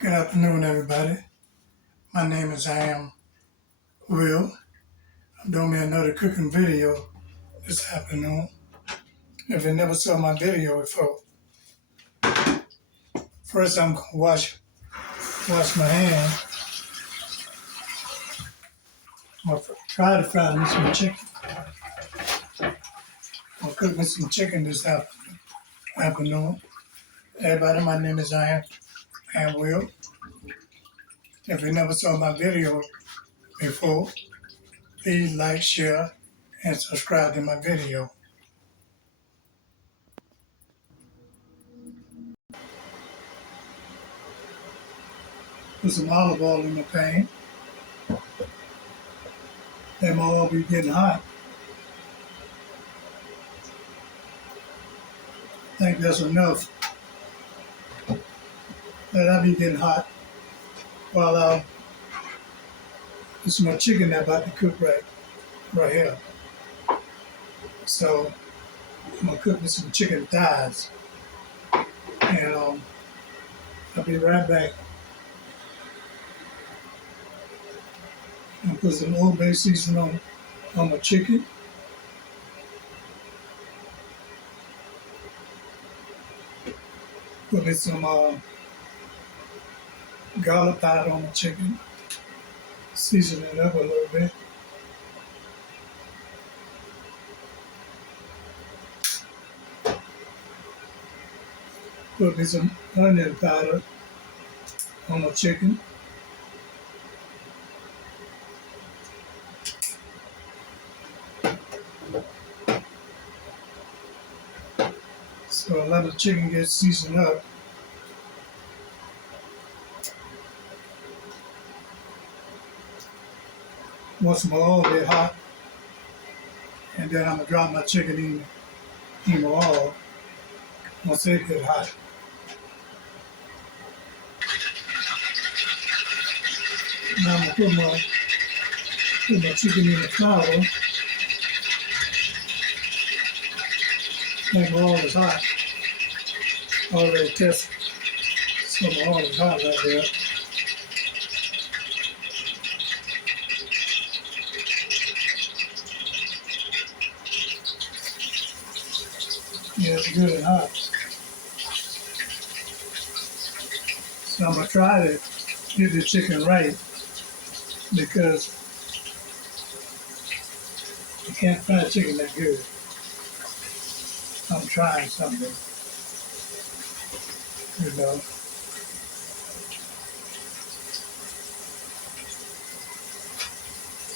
Good afternoon, everybody. My name is I am Will. I'm doing me another cooking video this afternoon. If you never saw my video before, first I'm gonna wash my hands. I'm gonna try to fry me some chicken. I'm gonna cook me some chicken this afternoon. Everybody, my name is I am Will. If you never saw my video before, please like, share, and subscribe to my video. Put some olive oil in the pan. Let my oil be getting hot. I think that's enough. Let that be getting hot while this is my chicken that about to cook right here. So I'm gonna cook me some chicken thighs, and I'll be right back. I'm gonna put some Old Bay seasoning on my chicken. Put me some garlic powder on my chicken. Season it up a little bit. Put me some onion powder on my chicken. So let the chicken get seasoned up. Once my oil get hot, and then I'm gonna drop my chicken in the oil once it get hot. Now I'm gonna put my chicken in the flour. My oil is hot. Already tested. So my oil is hot right there. Yeah, it's good and hot. So I'm gonna try to get the chicken right because you can't fry chicken that good. I'm trying something, you know.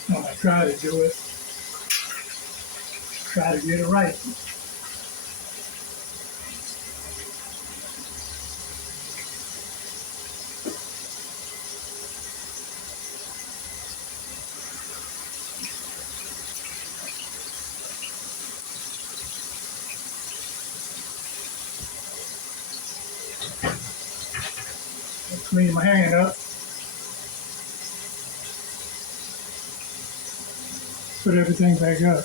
So I'm gonna try to do it. Try to get it right. Clean my hand up. Put everything back up.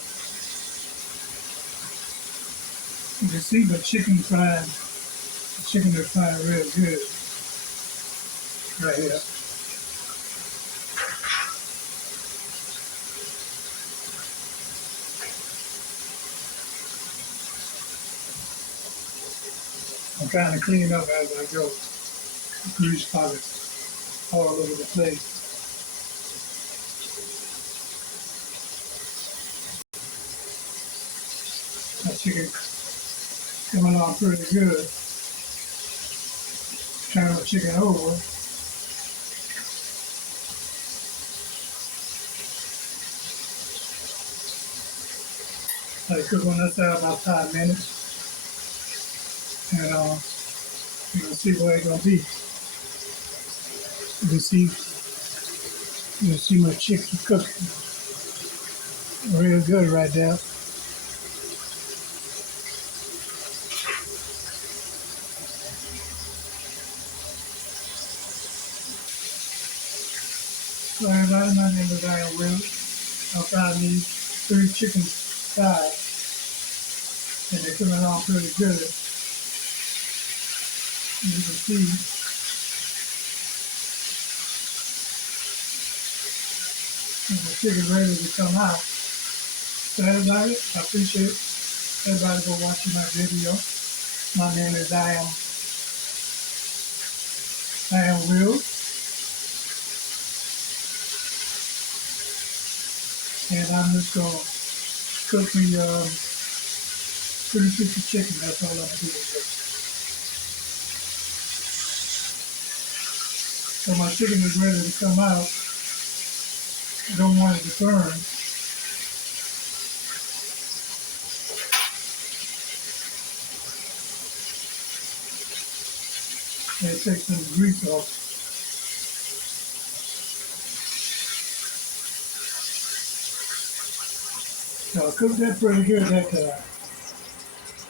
You can see the chicken frying. The chicken is frying real good right here. I'm trying to clean up as I go. Grease spots all over the place. My chicken coming along pretty good. Turn the chicken over. Let it cook on that side about 5 minutes. And you're gonna see where it's gonna be. You can see my chicken cooking real good right there. So everybody, my name is I am Will. I'll fry these 3 chicken thighs, and they're coming along pretty good. You can see And the chicken ready to come out. So everybody, I appreciate everybody for watching my video. My name is I am Will, and I'm just gonna cook me pretty piece of chicken. That's all I'm doing. So my chicken is ready to come out. I don't want it to burn. And take some grease off. So I cooked that pretty good that time.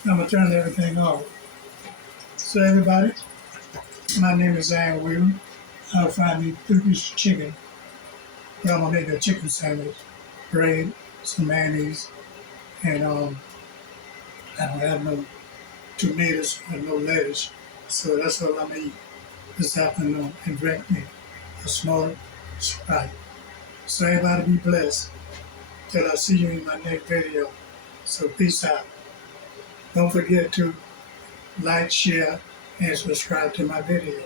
I'm gonna turn everything off. So everybody, my name is Ian Williams. I'll find me 3 pieces of chicken. But I'm gonna make a chicken sandwich, bread, some mayonnaise, and I don't have no tomatoes or no lettuce. So that's all I'm gonna eat this afternoon and drink me a small Sprite. So everybody be blessed till I see you in my next video. So peace out. Don't forget to like, share, and subscribe to my video.